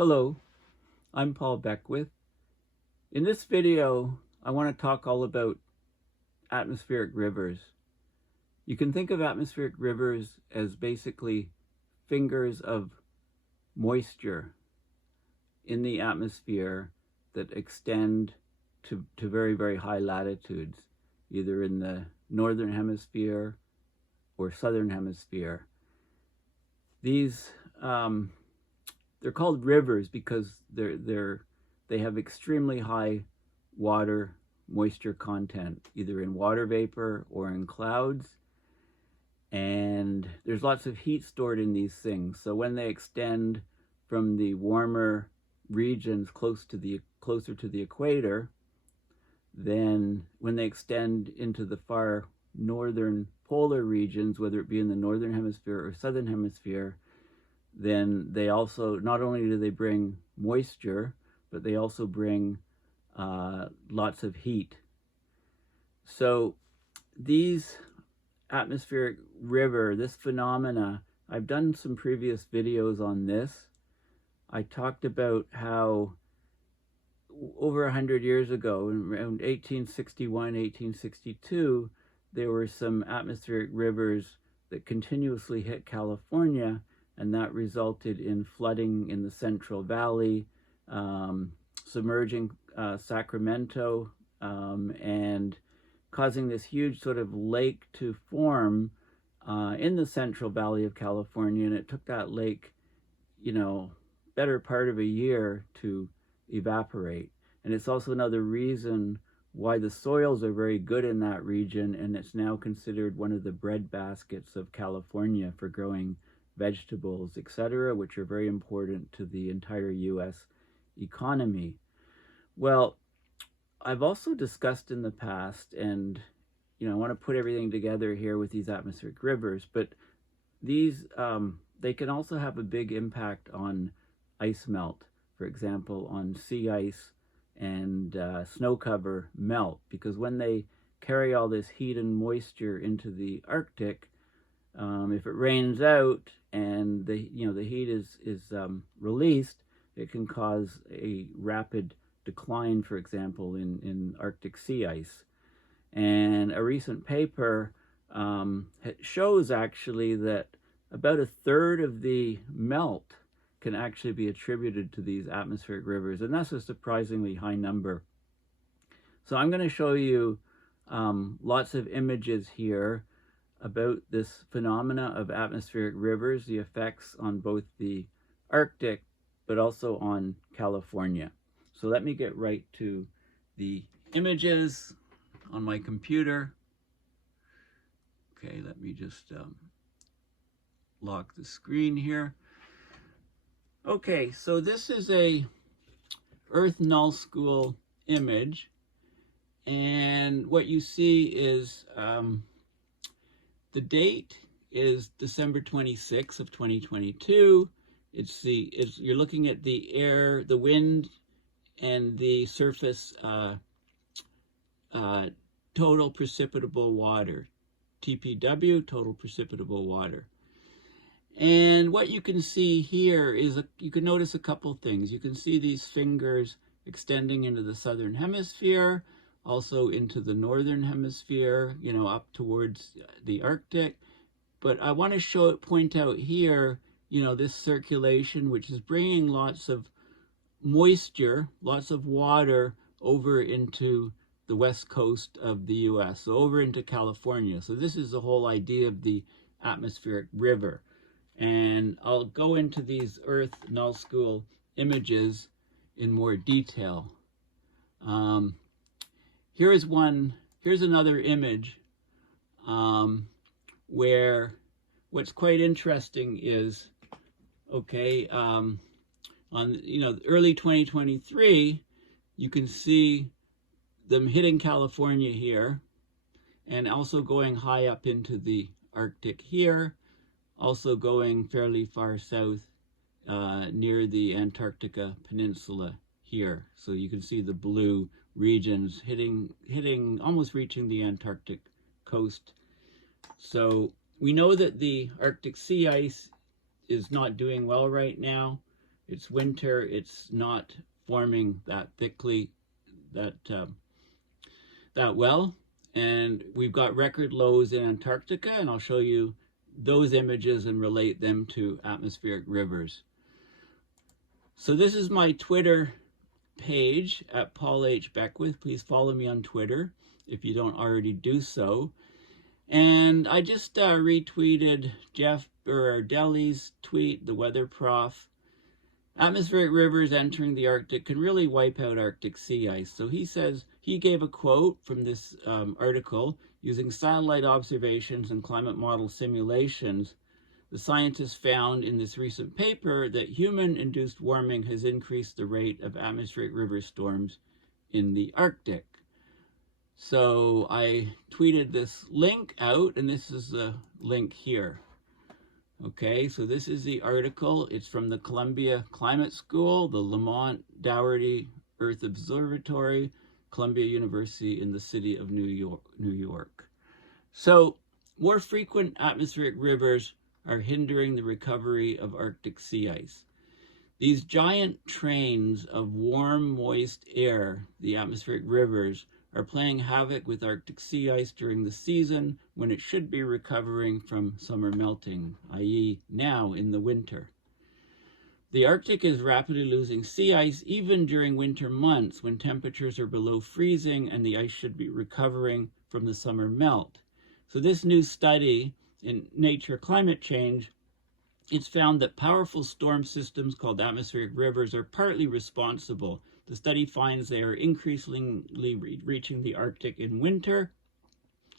Hello, I'm Paul Beckwith. In this video, I want to talk all about atmospheric rivers. You can think of atmospheric rivers as basically fingers of moisture in the atmosphere that extend to very, very high latitudes, either in the northern hemisphere or southern hemisphere. These they're called rivers because they have extremely high water moisture content, either in water vapor or in clouds. And there's lots of heat stored in these things. So when they extend from the warmer regions closer to the equator, then when they extend into the far northern polar regions, whether it be in the northern hemisphere or southern hemisphere, then they also, not only do they bring moisture, but they also bring lots of heat. So these atmospheric river, this phenomena, I've done some previous videos on this. I talked about how over 100 years ago, around 1861, 1862, there were some atmospheric rivers that continuously hit California, and that resulted in flooding in the Central Valley, submerging Sacramento, and causing this huge sort of lake to form in the Central Valley of California. And it took that lake, better part of a year to evaporate. And it's also another reason why the soils are very good in that region, and it's now considered one of the bread baskets of California for growing vegetables, etc., which are very important to the entire U.S. economy. Well, I've also discussed in the past, and I want to put everything together here with these atmospheric rivers, but these they can also have a big impact on ice melt. For example, on sea ice and snow cover melt, because when they carry all this heat and moisture into the Arctic, if it rains out and the heat is released, it can cause a rapid decline, for example, in Arctic sea ice. And a recent paper shows actually that about a third of the melt can actually be attributed to these atmospheric rivers, and that's a surprisingly high number. So I'm going to show you lots of images here about this phenomena of atmospheric rivers, the effects on both the Arctic but also on California. So let me get right to the images on my computer. Okay, let me just lock the screen here. Okay, so this is a Earth Null School image, and what you see is the date is December 26th of 2022. You're looking at the air, the wind, and the surface total precipitable water, TPW, total precipitable water. And what you can see here is, you can notice a couple things. You can see these fingers extending into the southern hemisphere, also into the northern hemisphere, up towards the Arctic. But I want to point out here, this circulation, which is bringing lots of moisture, lots of water over into the west coast of the U.S., so over into California. So this is the whole idea of the atmospheric river. And I'll go into these Earth Null School images in more detail. Here's another image where what's quite interesting is, on early 2023, you can see them hitting California here, and also going high up into the Arctic here, also going fairly far south near the Antarctica Peninsula here. So you can see the blue regions hitting almost reaching the Antarctic coast. So we know that the Arctic sea ice is not doing well right now. It's winter, it's not forming that thickly, that well, and we've got record lows in Antarctica, and I'll show you those images and relate them to atmospheric rivers. So this is my Twitter page at Paul H. Beckwith. Please follow me on Twitter if you don't already do so. And I just retweeted Jeff Berardelli's tweet, the weather prof. Atmospheric rivers entering the Arctic can really wipe out Arctic sea ice. So he says, he gave a quote from this article, using satellite observations and climate model simulations. The scientists found in this recent paper that human-induced warming has increased the rate of atmospheric river storms in the Arctic. So I tweeted this link out, and this is the link here. Okay, so this is the article. It's from the Columbia Climate School, the Lamont Dougherty Earth Observatory, Columbia University in the city of New York. So more frequent atmospheric rivers are hindering the recovery of Arctic sea ice. These giant trains of warm, moist air, the atmospheric rivers, are playing havoc with Arctic sea ice during the season when it should be recovering from summer melting, i.e. now in the winter. The Arctic is rapidly losing sea ice even during winter months when temperatures are below freezing and the ice should be recovering from the summer melt. So this new study in Nature Climate Change, it's found that powerful storm systems called atmospheric rivers are partly responsible. The study finds they are increasingly reaching the Arctic in winter,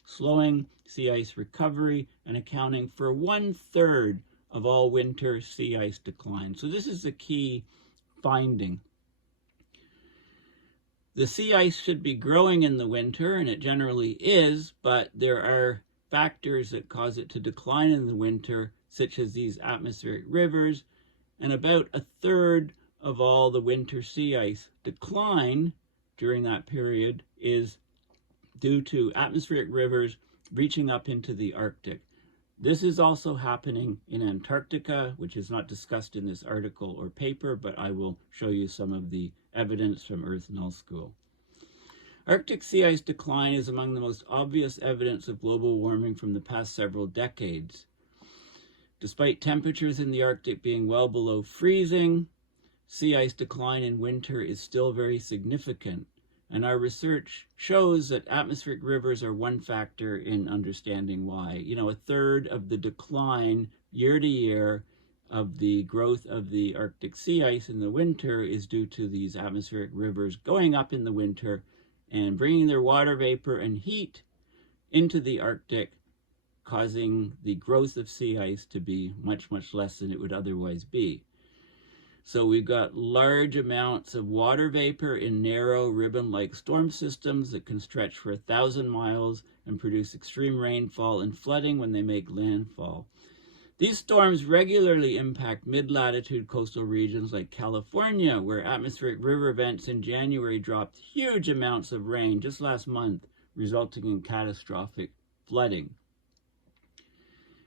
slowing sea ice recovery and accounting for 1/3 of all winter sea ice decline. So this is the key finding. The sea ice should be growing in the winter, and it generally is, but there are factors that cause it to decline in the winter, such as these atmospheric rivers, and about 1/3 of all the winter sea ice decline during that period is due to atmospheric rivers reaching up into the Arctic. This is also happening in Antarctica, which is not discussed in this article or paper, but I will show you some of the evidence from Earth Null School. Arctic sea ice decline is among the most obvious evidence of global warming from the past several decades. Despite temperatures in the Arctic being well below freezing, sea ice decline in winter is still very significant, and our research shows that atmospheric rivers are one factor in understanding why. 1/3 of the decline year to year of the growth of the Arctic sea ice in the winter is due to these atmospheric rivers going up in the winter and bringing their water vapor and heat into the Arctic, causing the growth of sea ice to be much, much less than it would otherwise be. So we've got large amounts of water vapor in narrow ribbon-like storm systems that can stretch for 1,000 miles and produce extreme rainfall and flooding when they make landfall. These storms regularly impact mid-latitude coastal regions like California, where atmospheric river events in January dropped huge amounts of rain just last month, resulting in catastrophic flooding.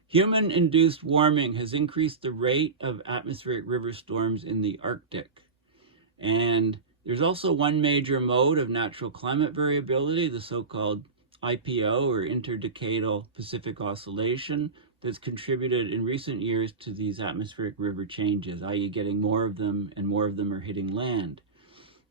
Human-induced warming has increased the rate of atmospheric river storms in the Arctic. And there's also one major mode of natural climate variability, the so-called IPO, or interdecadal Pacific Oscillation, that's contributed in recent years to these atmospheric river changes, i.e. getting more of them, and more of them are hitting land.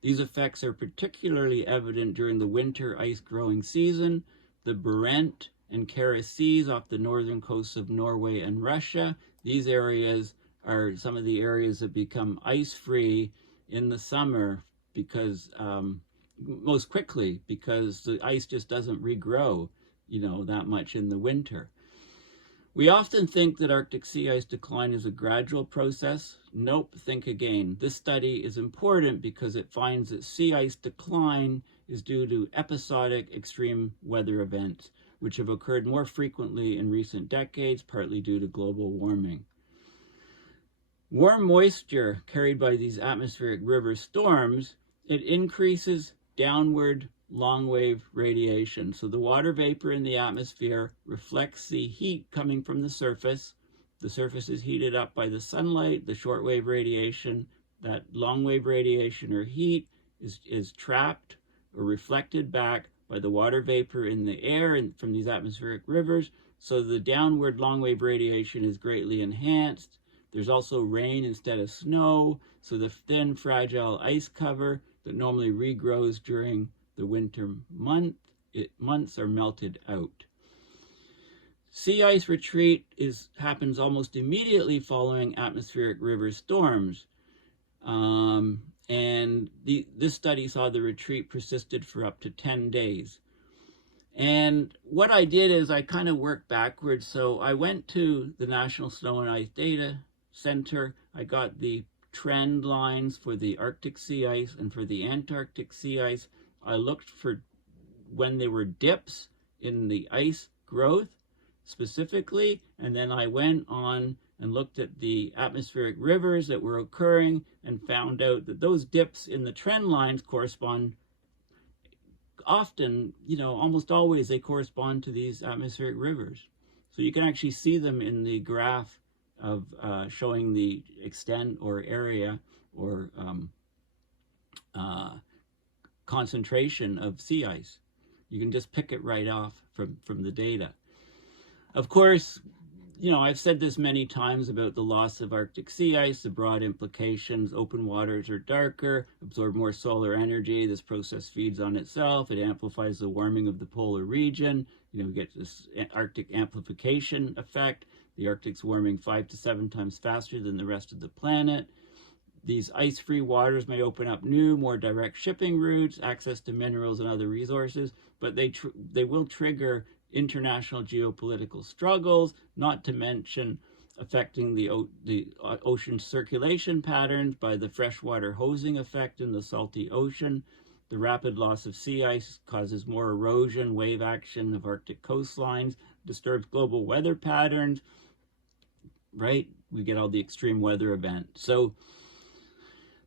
These effects are particularly evident during the winter ice growing season. The Barents and Kara Seas off the northern coasts of Norway and Russia. These areas are some of the areas that become ice-free in the summer because most quickly, because the ice just doesn't regrow, that much in the winter. We often think that Arctic sea ice decline is a gradual process. Nope, think again. This study is important because it finds that sea ice decline is due to episodic extreme weather events, which have occurred more frequently in recent decades, partly due to global warming. Warm moisture carried by these atmospheric river storms, it increases downward long-wave radiation. So the water vapor in the atmosphere reflects the heat coming from the surface. The surface is heated up by the sunlight, the shortwave radiation that long-wave radiation or heat is trapped or reflected back by the water vapor in the air and from these atmospheric rivers. So the downward long-wave radiation is greatly enhanced. There's also rain instead of snow. So the thin, fragile ice cover that normally regrows during the winter months are melted out. Sea ice retreat happens almost immediately following atmospheric river storms. This study saw the retreat persisted for up to 10 days. And what I did is I kind of worked backwards. So I went to the National Snow and Ice Data Center. I got the trend lines for the Arctic sea ice and for the Antarctic sea ice. I looked for when there were dips in the ice growth specifically, and then I went on and looked at the atmospheric rivers that were occurring and found out that those dips in the trend lines correspond often, almost always they correspond to these atmospheric rivers. So you can actually see them in the graph of showing the extent or area or concentration of sea ice. You can just pick it right off from the data. Of course, I've said this many times about the loss of Arctic sea ice, the broad implications. Open waters are darker, absorb more solar energy. This process feeds on itself. It amplifies the warming of the polar region. We get this Arctic amplification effect. The Arctic's warming 5 to 7 times faster than the rest of the planet. These ice-free waters may open up new, more direct shipping routes, access to minerals and other resources, but they will trigger international geopolitical struggles, not to mention affecting the ocean circulation patterns by the freshwater hosing effect in the salty ocean. The rapid loss of sea ice causes more erosion, wave action of Arctic coastlines, disturbs global weather patterns, right? We get all the extreme weather events. So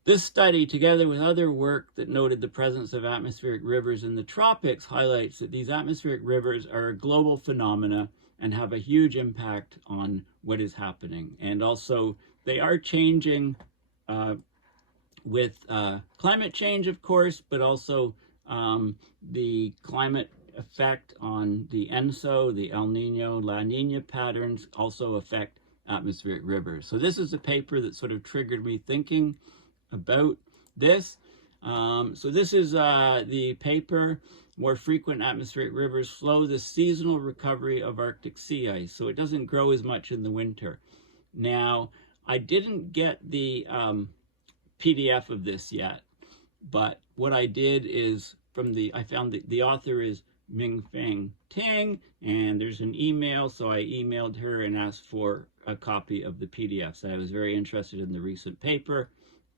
this study, together with other work that noted the presence of atmospheric rivers in the tropics, highlights that these atmospheric rivers are a global phenomena and have a huge impact on what is happening. And also, they are changing with climate change, of course, but also the climate effect on the ENSO, the El Nino, La Nina patterns also affect atmospheric rivers. So this is a paper that sort of triggered me thinking about this. So this is the paper, More Frequent Atmospheric Rivers Slow the Seasonal Recovery of Arctic Sea Ice. So it doesn't grow as much in the winter. Now, I didn't get the PDF of this yet, but what I did is I found the author is Ming-Feng Ting, and there's an email, so I emailed her and asked for a copy of the PDF. So I was very interested in the recent paper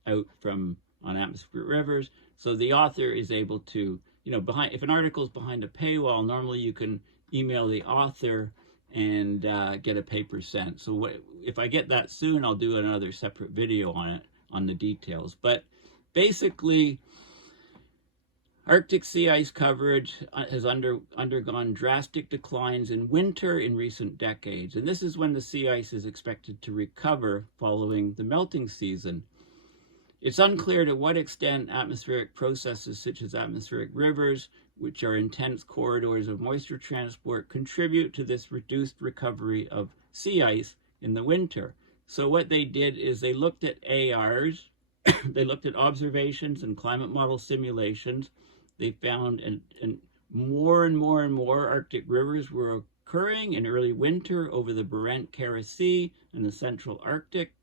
out on atmospheric rivers. So the author is able to, if an article is behind a paywall, normally you can email the author and get a paper sent. So if I get that soon, I'll do another separate video on it, on the details. But basically, Arctic sea ice coverage has undergone drastic declines in winter in recent decades. And this is when the sea ice is expected to recover following the melting season. It's unclear to what extent atmospheric processes such as atmospheric rivers, which are intense corridors of moisture transport, contribute to this reduced recovery of sea ice in the winter. So what they did is they looked at ARs, they looked at observations and climate model simulations. They found more and more Arctic rivers were occurring in early winter over the Barents-Kara Sea and the central Arctic.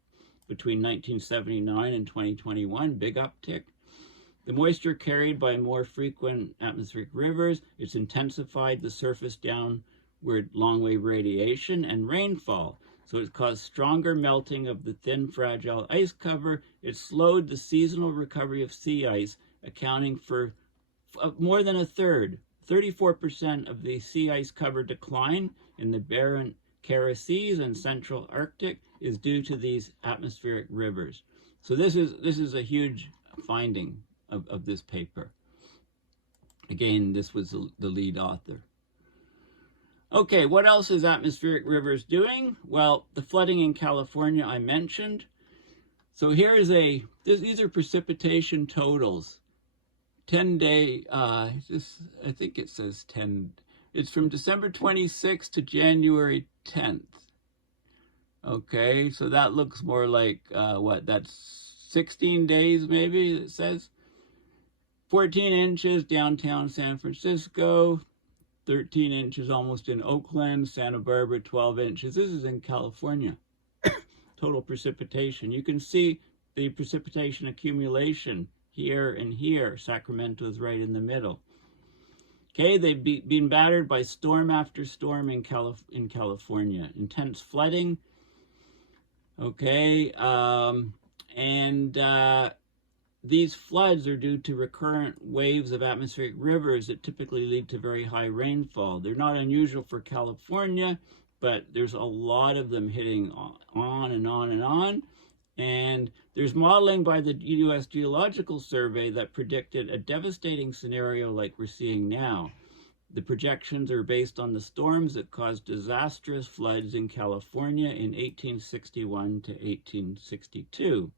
Between 1979 and 2021, big uptick. The moisture carried by more frequent atmospheric rivers, it's intensified the surface downward long-wave radiation and rainfall. So it's caused stronger melting of the thin, fragile ice cover. It slowed the seasonal recovery of sea ice, accounting for more than a third, 34% of the sea ice cover decline in the Barents-Kara Seas and central Arctic is due to these atmospheric rivers. So this is a huge finding of this paper. Again, this was the lead author. Okay, what else is atmospheric rivers doing? Well, the flooding in California I mentioned. So these are precipitation totals. 10-day, I think it says 10, it's from December 26th to January 10th. Okay, so that looks more like, that's 16 days maybe, it says. 14 inches downtown San Francisco, 13 inches almost in Oakland, Santa Barbara 12 inches. This is in California. Total precipitation. You can see the precipitation accumulation here and here. Sacramento's right in the middle. Okay, they've been battered by storm after storm in California. Intense flooding. Okay, these floods are due to recurrent waves of atmospheric rivers that typically lead to very high rainfall. They're not unusual for California, but there's a lot of them hitting on and on and on. And there's modeling by the U.S. Geological Survey that predicted a devastating scenario like we're seeing now. The projections are based on the storms that caused disastrous floods in California in 1861 to 1862.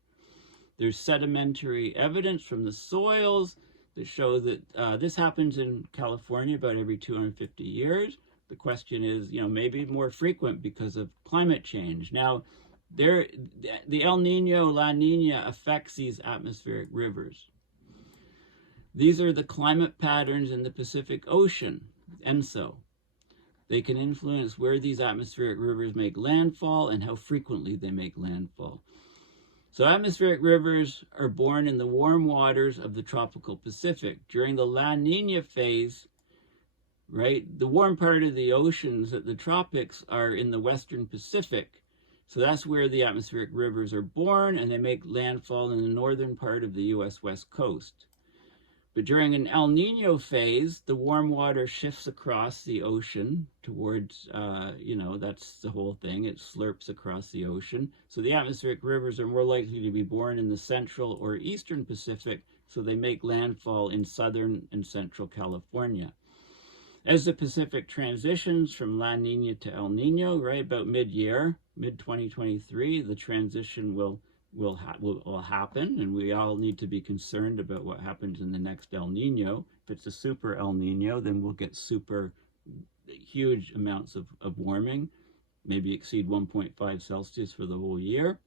There's sedimentary evidence from the soils that show that this happens in California about every 250 years. The question is, maybe more frequent because of climate change. Now, the El Nino, La Nina affects these atmospheric rivers. These are the climate patterns in the Pacific Ocean, ENSO. They can influence where these atmospheric rivers make landfall and how frequently they make landfall. So atmospheric rivers are born in the warm waters of the tropical Pacific. During the La Nina phase, right, the warm part of the oceans at the tropics are in the western Pacific. So that's where the atmospheric rivers are born, and they make landfall in the northern part of the U.S. West Coast. But during an El Nino phase, the warm water shifts across the ocean towards, that's the whole thing. It slurps across the ocean. So the atmospheric rivers are more likely to be born in the central or eastern Pacific, so they make landfall in southern and central California. As the Pacific transitions from La Nina to El Nino, right, about mid-year, mid-2023, the transition will happen, and we all need to be concerned about what happens in the next El Nino. If it's a super El Nino, then we'll get super huge amounts of warming, maybe exceed 1.5 Celsius for the whole year,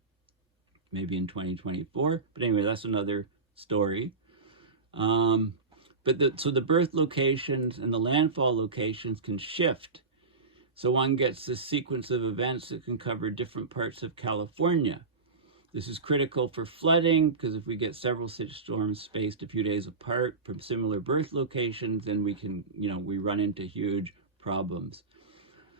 maybe in 2024. But anyway, that's another story. So the birth locations and the landfall locations can shift. So one gets this sequence of events that can cover different parts of California. This is critical for flooding, because if we get several such storms spaced a few days apart from similar birth locations, then we can, we run into huge problems.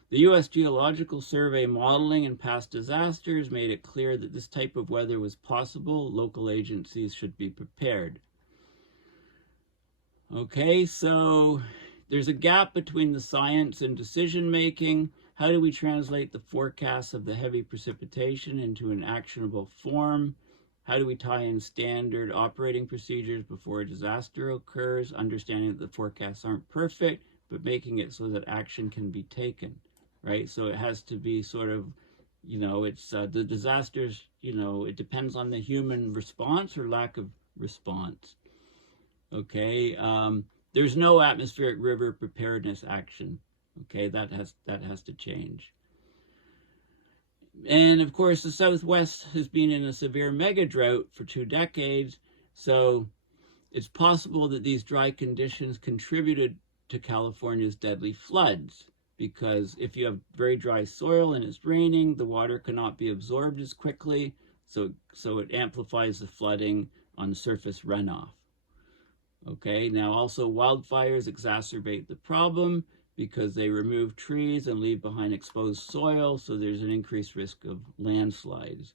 The U.S. Geological Survey modeling in past disasters made it clear that this type of weather was possible. Local agencies should be prepared. Okay, so there's a gap between the science and decision making. How do we translate the forecasts of the heavy precipitation into an actionable form? How do we tie in standard operating procedures before a disaster occurs, understanding that the forecasts aren't perfect, but making it so that action can be taken, right? So it has to be sort of, it's the disasters, it depends on the human response or lack of response. Okay, there's no atmospheric river preparedness action. Okay, that has to change. And of course, the Southwest has been in a severe mega drought for 2 decades, so it's possible that these dry conditions contributed to California's deadly floods, because if you have very dry soil and it's raining, the water cannot be absorbed as quickly, so it amplifies the flooding on surface runoff. Okay, now also wildfires exacerbate the problem because they remove trees and leave behind exposed soil, so there's an increased risk of landslides.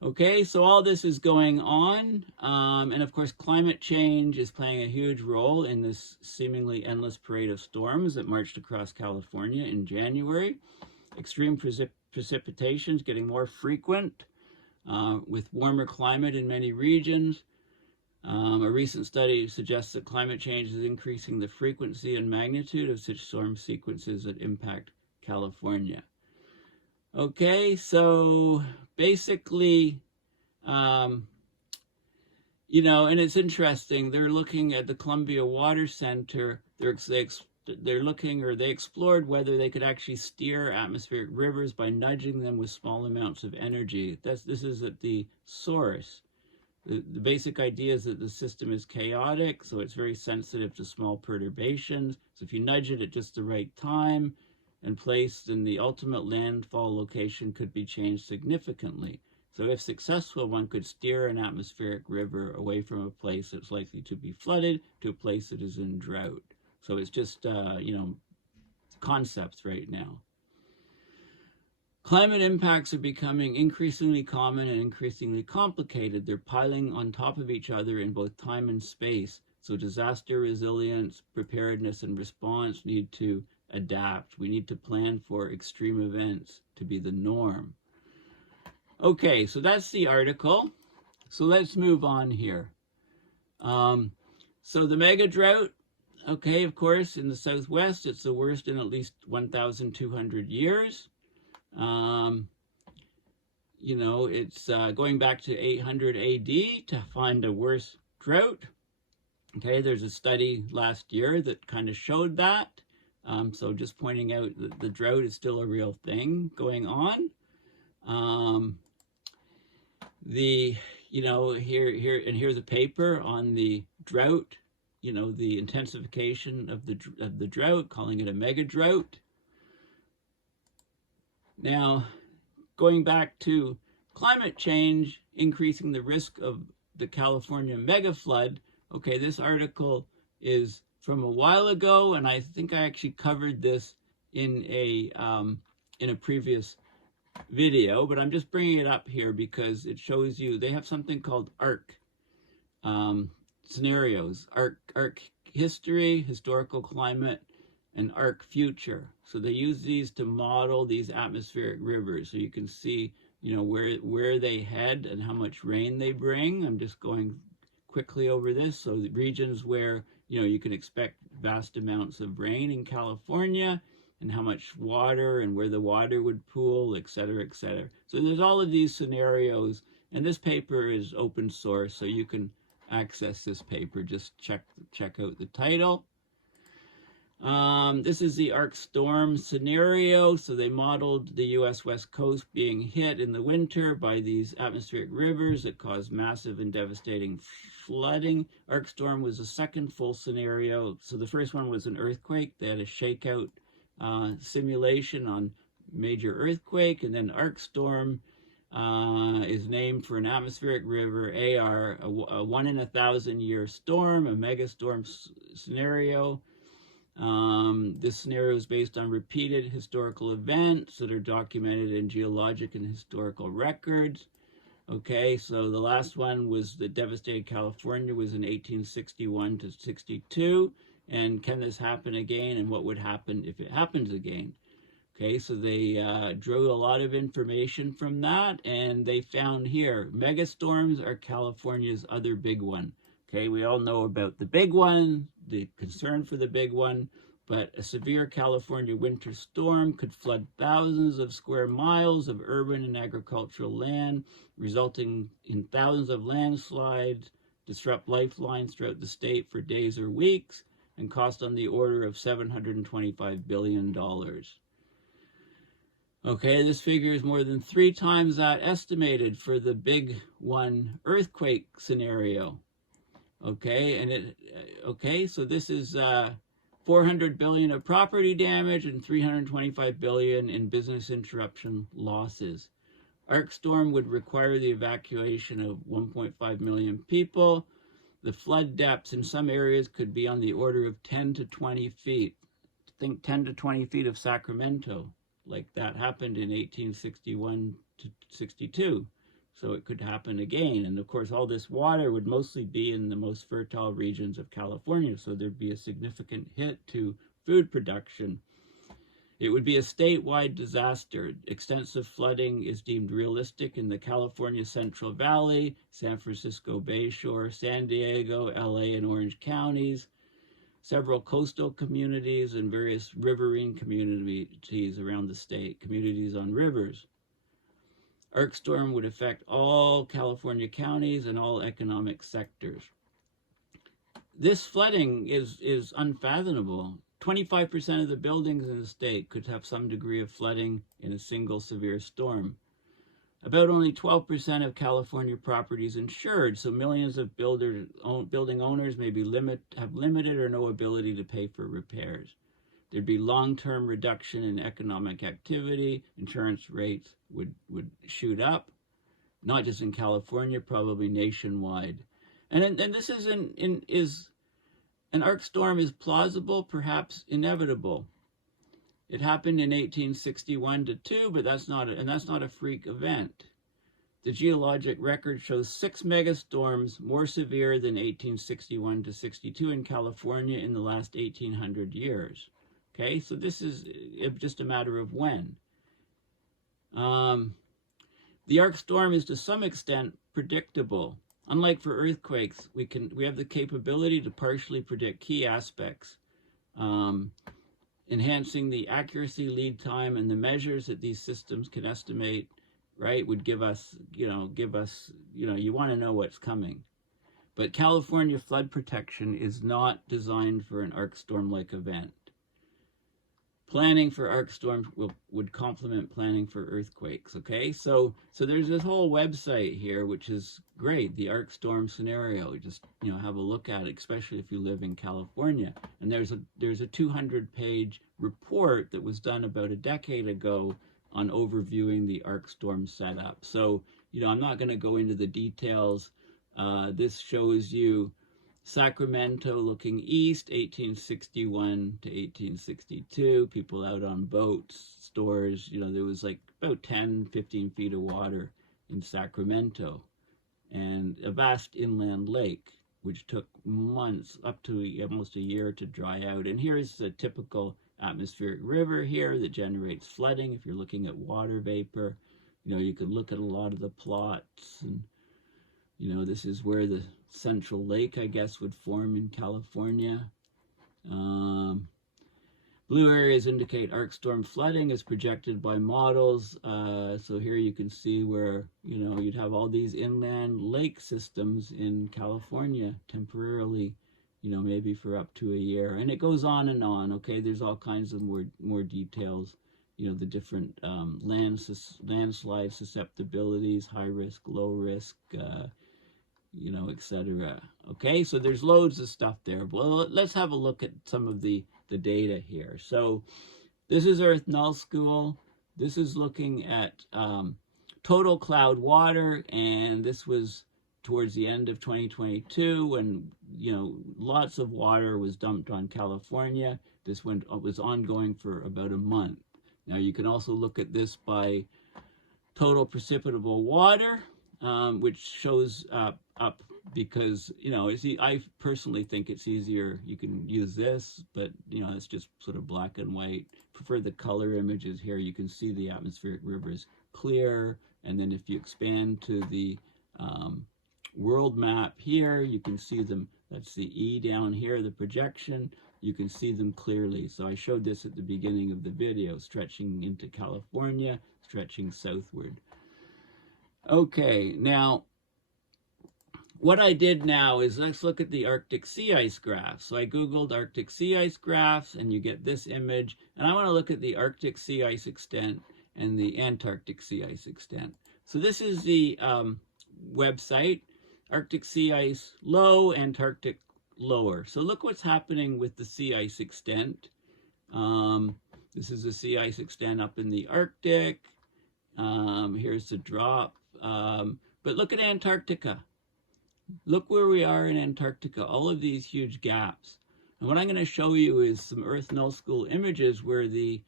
Okay, so all this is going on, and of course climate change is playing a huge role in this seemingly endless parade of storms that marched across California in January. Extreme precipitation is getting more frequent with warmer climate in many regions. A recent study suggests that climate change is increasing the frequency and magnitude of such storm sequences that impact California. Okay, so basically You know, and it's interesting. They're looking at the Columbia Water Center. They're looking, or they explored whether they could actually steer atmospheric rivers by nudging them with small amounts of energy. This is at the source. The basic idea is that the system is chaotic, so it's very sensitive to small perturbations. So if you nudge it at just the right time and place, then the ultimate landfall location could be changed significantly. So if successful, one could steer an atmospheric river away from a place that's likely to be flooded to a place that is in drought. So it's just, you know, concepts right now. Climate impacts are becoming increasingly common and increasingly complicated. They're piling on top of each other in both time and space. So disaster resilience, preparedness, and response need to adapt. We need to plan for extreme events to be the norm. Okay, so that's the article. So let's move on here. So the mega drought, okay, of course, in the Southwest, it's the worst in at least 1,200 years. You know, it's going back to 800 AD to find a worse drought. Okay, there's a study last year that kind of showed that. So just pointing out that the drought is still a real thing going on. You know, here's a paper on the drought, you know, the intensification of the drought, calling it a mega drought. Now, going back to climate change, increasing the risk of the California mega flood. Okay, this article is from a while ago, and I think I actually covered this in a previous video, but I'm just bringing it up here because it shows you they have something called ARk scenarios, ARk history, historical climate, and ARk future. So they use these to model these atmospheric rivers, so you can see, you know, where they head and how much rain they bring. I'm just going quickly over this. So the regions where, you know, you can expect vast amounts of rain in California, and how much water and where the water would pool, et cetera, et cetera. So there's all of these scenarios, and this paper is open source, so you can access this paper. Just check out the title. This is the ARkStorm scenario. So they modeled the US West Coast being hit in the winter by these atmospheric rivers that cause massive and devastating flooding. ARkStorm was the second full scenario. So the first one was an earthquake. They had a shakeout simulation on major earthquake, and then ARkStorm is named for an atmospheric river, AR, a 1 in 1,000 year storm, a megastorm scenario. This scenario is based on repeated historical events that are documented in geologic and historical records. Okay, so the last one was that devastated California was in 1861 to 62. And can this happen again? And what would happen if it happens again? Okay, so they drew a lot of information from that, and they found here, megastorms are California's other big one. Okay, we all know about the big one, the concern for the big one, but a severe California winter storm could flood thousands of square miles of urban and agricultural land, resulting in thousands of landslides, disrupt lifelines throughout the state for days or weeks, and cost on the order of $725 billion. Okay, this figure is more than 3 times that estimated for the big one earthquake scenario. Okay, and so this is $400 billion of property damage and $325 billion in business interruption losses. ARkStorm would require the evacuation of 1.5 million people. The flood depths in some areas could be on the order of 10 to 20 feet. Think 10 to 20 feet of Sacramento, like that happened in 1861 to 62. So it could happen again. And of course, all this water would mostly be in the most fertile regions of California. So there'd be a significant hit to food production. It would be a statewide disaster. Extensive flooding is deemed realistic in the California Central Valley, San Francisco Bayshore, San Diego, LA, and Orange counties, several coastal communities, and various riverine communities around the state, communities on rivers. ARkStorm would affect all California counties and all economic sectors. This flooding is unfathomable. 25% of the buildings in the state could have some degree of flooding in a single severe storm. About only 12% of California properties insured, so millions of building owners may be have limited or no ability to pay for repairs. There'd be long-term reduction in economic activity. Insurance rates would shoot up, not just in California, probably nationwide. And this is an ARkStorm is plausible, perhaps inevitable. It happened in 1861-2, but that's not a freak event. The geologic record shows 6 megastorms more severe than 1861-62 in California in the last 1800 years. Okay, so this is just a matter of when. The ARkStorm is to some extent predictable. Unlike for earthquakes, we have the capability to partially predict key aspects. Enhancing the accuracy, lead time, and the measures that these systems can estimate, right, would give us, you want to know what's coming. But California flood protection is not designed for an ARkStorm-like event. Planning for ARkStorms would complement planning for earthquakes, okay? So there's this whole website here, which is great, the ARkStorm scenario. Just, have a look at it, especially if you live in California. And there's a 200-page report that was done about a decade ago on overviewing the ARkStorm setup. So, I'm not going to go into the details. This shows you Sacramento looking east, 1861 to 1862, people out on boats, stores, there was like about 10, 15 feet of water in Sacramento, and a vast inland lake, which took months, up to almost a year to dry out. And here's a typical atmospheric river here that generates flooding. If you're looking at water vapor, you can look at a lot of the plots, and this is where the Central Lake, I guess, would form in California. Blue areas indicate ARkStorm flooding as projected by models. So here you can see where, you'd have all these inland lake systems in California temporarily, maybe for up to a year. And it goes on and on, okay? There's all kinds of more details, the different landslide susceptibilities, high risk, low risk, etc. Okay, so there's loads of stuff there. Well, let's have a look at some of the data here. So this is Earth Null School. This is looking at total cloud water, and this was towards the end of 2022 when, lots of water was dumped on California. This was ongoing for about a month. Now you can also look at this by total precipitable water, which shows up because, I personally think it's easier. You can use this, but, it's just sort of black and white. Prefer the color images here. You can see the atmospheric rivers clear. And then if you expand to the world map here, you can see them. That's the E down here, the projection. You can see them clearly. So I showed this at the beginning of the video, stretching into California, stretching southward. Okay, now, what I did now is let's look at the Arctic sea ice graphs. So I Googled Arctic sea ice graphs, and you get this image. And I want to look at the Arctic sea ice extent and the Antarctic sea ice extent. So this is the website, Arctic sea ice low, Antarctic lower. So look what's happening with the sea ice extent. This is the sea ice extent up in the Arctic. Here's the drop. But look at Antarctica. Look where we are in Antarctica, all of these huge gaps. And what I'm going to show you is some Earth Null School images where the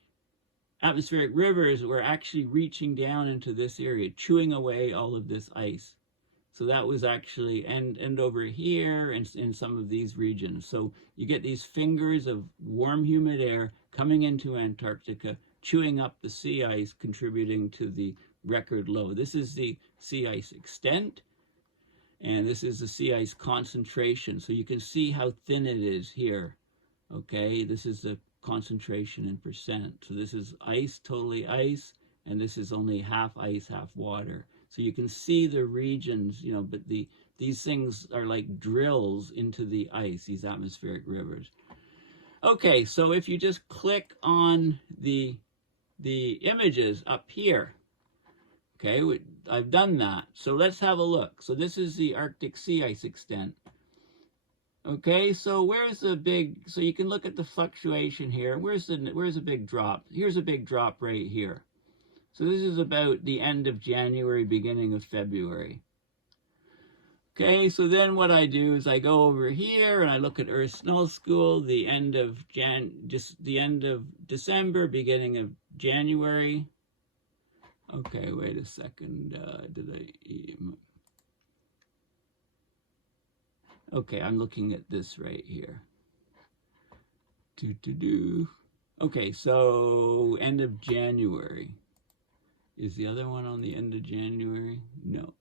atmospheric rivers were actually reaching down into this area, chewing away all of this ice. So that was actually, and over here and in some of these regions. So you get these fingers of warm, humid air coming into Antarctica, chewing up the sea ice, contributing to the record low. This is the sea ice extent, and this is the sea ice concentration. So you can see how thin it is here. Okay, this is the concentration in percent. So this is ice, totally ice, and this is only half ice, half water. So you can see the regions, you know, but these things are like drills into the ice, these atmospheric rivers. Okay, so if you just click on the images up here, okay, I've done that. So let's have a look. So this is the Arctic sea ice extent. Okay, so where's the big, so you can look at the fluctuation here. Where's a big drop? Here's a big drop right here. So this is about the end of January, beginning of February. Okay, so then what I do is I go over here and I look at Earth Snow School, the end of December, beginning of January. Okay, wait a second. Okay, I'm looking at this right here. Okay, so end of January. Is the other one on the end of January? No.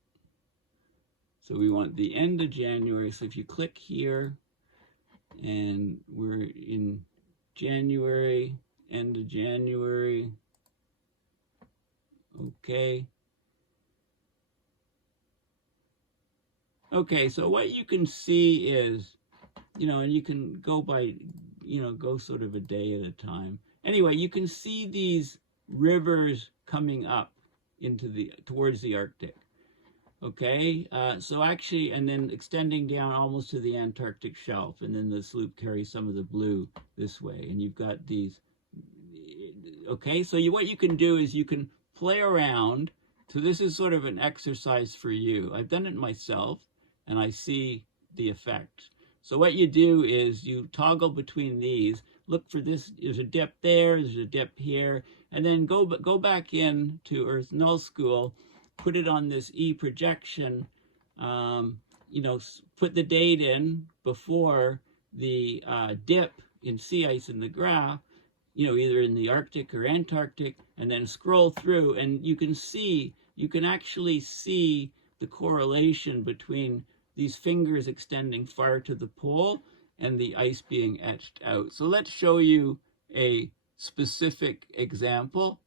So we want the end of January. So if you click here, and we're in January, end of January. Okay. Okay, so what you can see is, you know, and you can go by, you know, go sort of a day at a time. Anyway, you can see these rivers coming up into towards the Arctic. Okay, so actually, and then extending down almost to the Antarctic shelf, and then the sloop carries some of the blue this way, and you've got these. Okay, so what you can do is you can play around. So this is sort of an exercise for you. I've done it myself, and I see the effect. So what you do is you toggle between these. Look for this. There's a dip there. There's a dip here, and then go back in to Earth Null School. Put it on this e-projection, you know, put the date in before the dip in sea ice in the graph, you know, either in the Arctic or Antarctic, and then scroll through, and you can actually see the correlation between these fingers extending far to the pole and the ice being etched out. So let's show you a specific example.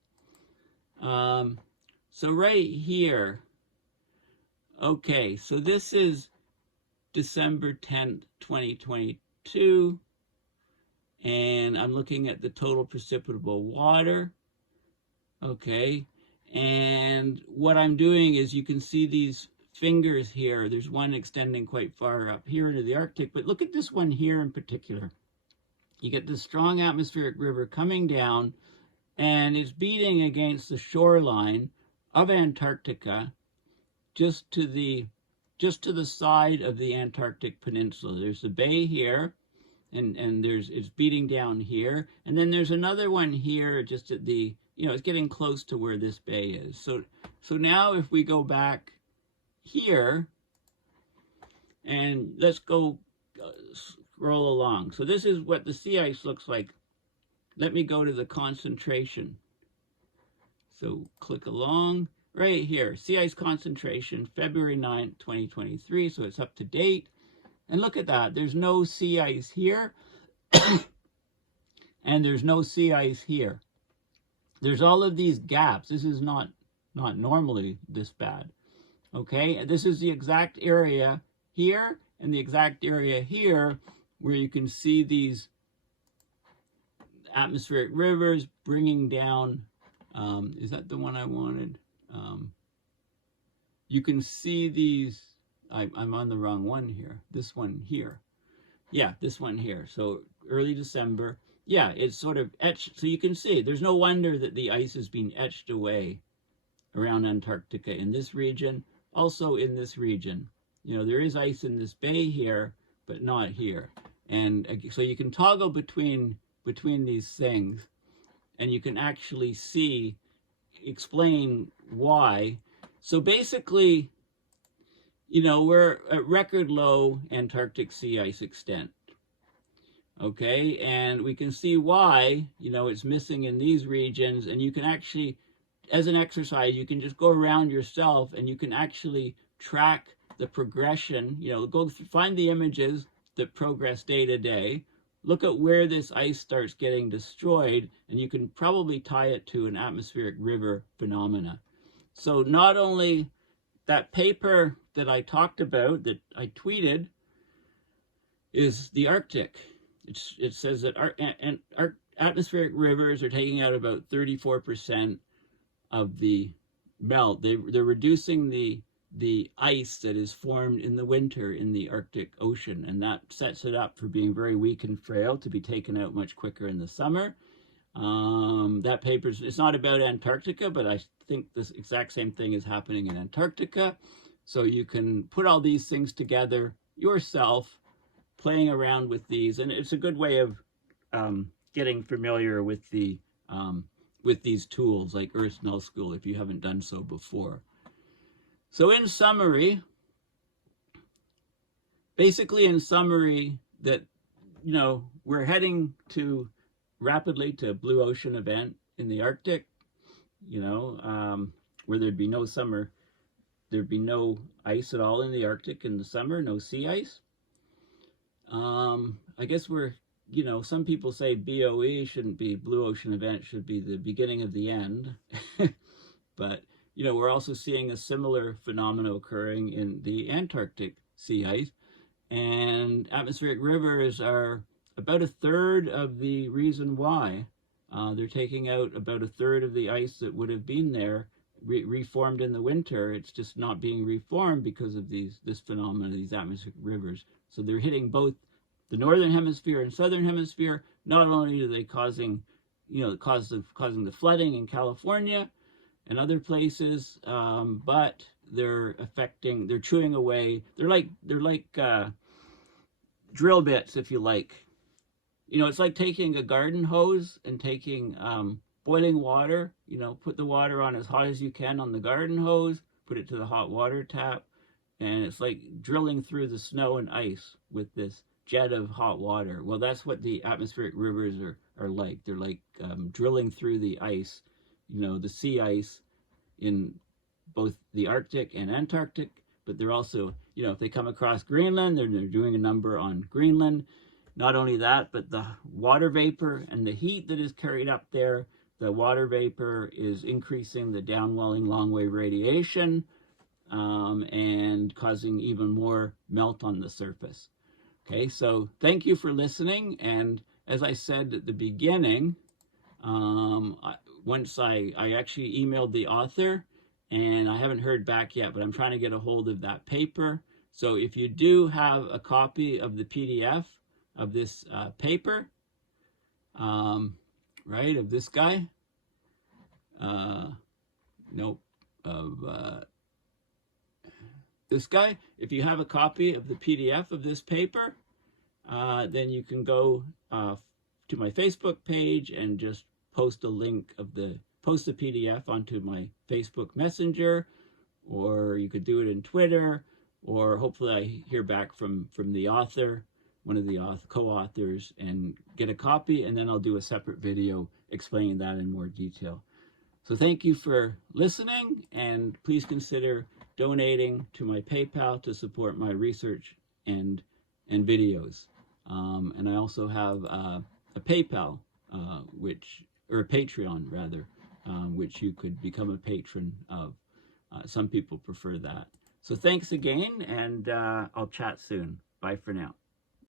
So right here, okay, so this is December 10th, 2022, and I'm looking at the total precipitable water, okay, and what I'm doing is you can see these fingers here. There's one extending quite far up here into the Arctic, but look at this one here in particular. You get this strong atmospheric river coming down, and it's beating against the shoreline of Antarctica, just to the side of the Antarctic Peninsula. There's the bay here, and it's beating down here, and then there's another one here, just at the, you know, it's getting close to where this bay is. So now if we go back here, and let's go scroll along. So this is what the sea ice looks like. Let me go to the concentration. So click along right here, sea ice concentration, February 9th, 2023. So it's up to date. And look at that. There's no sea ice here. And there's no sea ice here. There's all of these gaps. This is not normally this bad. Okay, and this is the exact area here and the exact area here where you can see these atmospheric rivers bringing down. Is that the one I wanted? You can see these. I'm on the wrong one here. This one here. Yeah, this one here. So early December. Yeah, it's sort of etched. So you can see there's no wonder that the ice is being etched away around Antarctica in this region. Also in this region. You know, there is ice in this bay here, but not here. And so you can toggle between these things, and you can actually explain why. So basically, you know, we're at record low Antarctic sea ice extent. Okay, and we can see why, you know, it's missing in these regions, and you can actually, as an exercise, you can just go around yourself and you can actually track the progression, you know, go find the images that progress day to day, look at where this ice starts getting destroyed, and you can probably tie it to an atmospheric river phenomena. So not only that paper that I talked about, that I tweeted, is the Arctic. It says that atmospheric rivers are taking out about 34% of the melt. They're reducing the ice that is formed in the winter in the Arctic Ocean, and that sets it up for being very weak and frail to be taken out much quicker in the summer. That paper's, it's not about Antarctica, but I think this exact same thing is happening in Antarctica. So you can put all these things together yourself, playing around with these, and it's a good way of getting familiar with these tools like Earth Null School if you haven't done so before. So in summary, that, you know, we're heading rapidly to a blue ocean event in the Arctic, you know, where there'd be no summer, there'd be no ice at all in the Arctic in the summer, no sea ice. I guess we're, you know, some people say BOE shouldn't be, blue ocean event should be the beginning of the end. But, you know, we're also seeing a similar phenomenon occurring in the Antarctic sea ice. And atmospheric rivers are about a third of the reason why. They're taking out about a third of the ice that would have been there, reformed in the winter. It's just not being reformed because of this phenomenon, these atmospheric rivers. So they're hitting both the northern hemisphere and southern hemisphere. Not only are they causing, you know, causing the flooding in California and other places, but they're chewing away. They're like drill bits, if you like. You know, it's like taking a garden hose and taking boiling water, you know, put the water on as hot as you can on the garden hose, put it to the hot water tap, and it's like drilling through the snow and ice with this jet of hot water. Well, that's what the atmospheric rivers are like. They're like drilling through the ice, you know, the sea ice in both the Arctic and Antarctic, but they're also, you know, if they come across Greenland, they're doing a number on Greenland. Not only that, but the water vapor and the heat that is carried up there, the water vapor is increasing the downwelling long-wave radiation and causing even more melt on the surface. Okay, so thank you for listening. And as I said at the beginning, once I actually emailed the author, and I haven't heard back yet, but I'm trying to get a hold of that paper. So if you do have a copy of the PDF of this paper, right, of this guy, this guy, if you have a copy of the PDF of this paper, then you can go to my Facebook page and just post a link of post the PDF onto my Facebook Messenger, or you could do it in Twitter, or hopefully I hear back from the author, one of the co-authors, and get a copy, and then I'll do a separate video explaining that in more detail. So thank you for listening, and please consider donating to my PayPal to support my research and videos. And I also have a PayPal, or a Patreon rather, which you could become a patron of. Some people prefer that. So thanks again, and I'll chat soon. Bye for now.